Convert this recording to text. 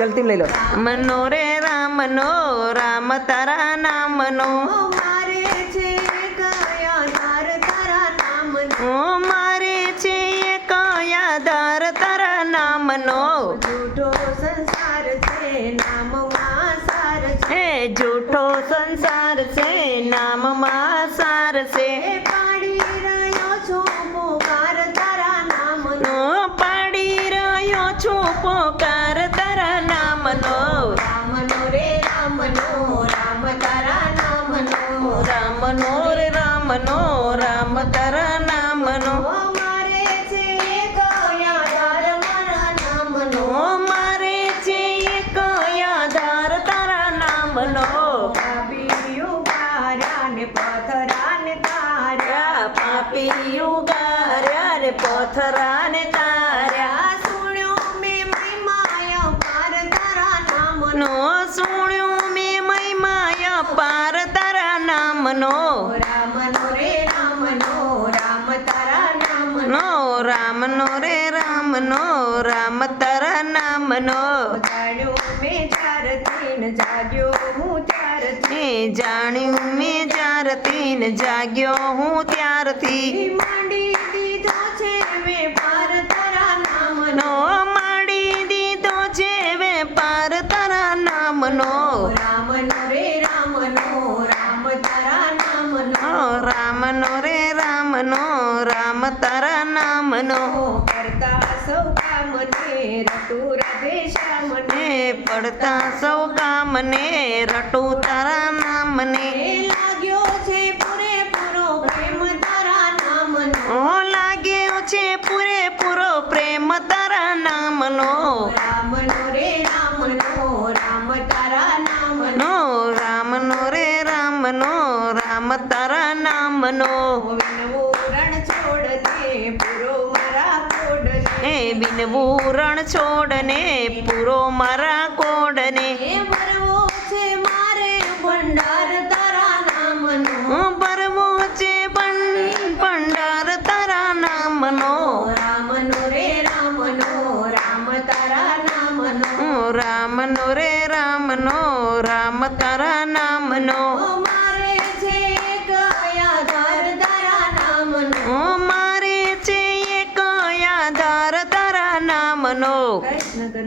चल तीन ले लो। मनो रे रामनो राम तारा नामनो मारे छे कया धार तारा नामनो ओ मारे छे कया धार तारा नामनो झूठो संसार छे नाम માં સાર છે हे झूठो संसार से नाम માં सार से પાડી રહ્યો છો પોકાર તારા નામનો પાડી રહ્યો છું પોકાર તારા નામનો રામનો રે રામનો રામ તારા નામનો રામનો રે રામનો રામ તારા નામનો મારે છે કયા ધાર મારા નામનો મારે છે કયા ધાર તારા નામનો પાપીઓ પાર્યા ને પથરા ને તાર્યા પાપી ઉગાર્યા ને પથરા ને તાર્યા સુણ્યો મેં મહિમાય પાર તારા નામનો નો સુણ્યું મેં મહિમાય પાર તારા નામનો રામનો રે રામનો રામ તારા નામનો નો રામનો રે રામનો રામ તારા નામનો જાણ્યો મેં ચારથી ને જાગ્યો હું ત્યારથી એ જાણ્યું મેં જ્યારથી ને જાગ્યો હું ત્યારથી માંડી દીધો છે વેપાર તારા નામનો નો માંડી દીધો છે વેપાર તારા નામનો રામનો રે રામનો રામ તારા નામનો રામનો રે રામનો રામ તારા નામનો કરતા સૌ કામને રટુ રાધે શ્યામને પડતા સૌ કામને રટું તારા નામને લાગ્યો છે પૂરેપૂરો પ્રેમ તારા નામનો ઓ લાગ્યો છે પૂરેપૂરો પ્રેમ તારા નામનો રામનો રે રામનો રામ તારા નામનો નો રામનો રે રામનો રામ તારા નામનો વિનવો રણ છોડ દે પૂરો મારા કોડને એ બિનવું રણ છોડને પૂરો મારા કોડને ભરવો છે મારે ભંડાર તારા નામનો ભરવો છે ભંડાર તારા નામનો રામનો રે રામનો રામ તારા નામનો રામનો રે રામનો રામ તારા નામનો